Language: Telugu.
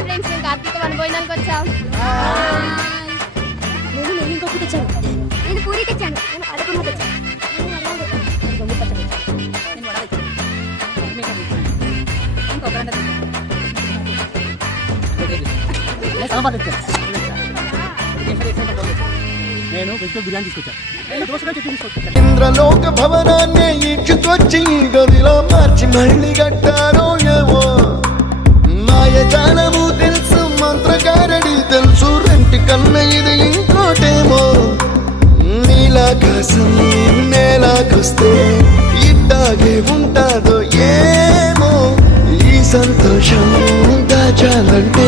హాయ్ ఫ్రెండ్స్, నేను కార్తీక వన్ భోజనానికి వచ్చాం. నేను ఇంకొకటి తెచ్చాను. నేను పూరి తెచ్చాను. నేను అడగకుండా తెచ్చాను. నేను అలా తెచ్చాను. నేను గొంగు పచ్చడి తెచ్చాను. నేను వడ తెచ్చాను. టమాటా తెచ్చాను. ఇంకొక రెండు తెచ్చాను. నేను సాంబార్ తెచ్చాను. నేను వెజిటబుల్ బిర్యానీ తీసుకొచ్చాను. నేను దోసకాయ చట్నీ తీసుకొచ్చాను. ఇంద్రలోక భవనాన్ని ఈడ్చుకొచ్చి గదిలో మార్చి మళ్ళీ కట్టారో ఏమో. మాయజాలము తెలుసు, మంత్రకారడి తెలుసు, రెంటి కన్న ఇది ఇంకోటేమో. నీలాకాశం నేలాకొస్తే ఇట్టాగే ఉంటాదో ఏమో. ఈ సంతోషం దాచాలంటే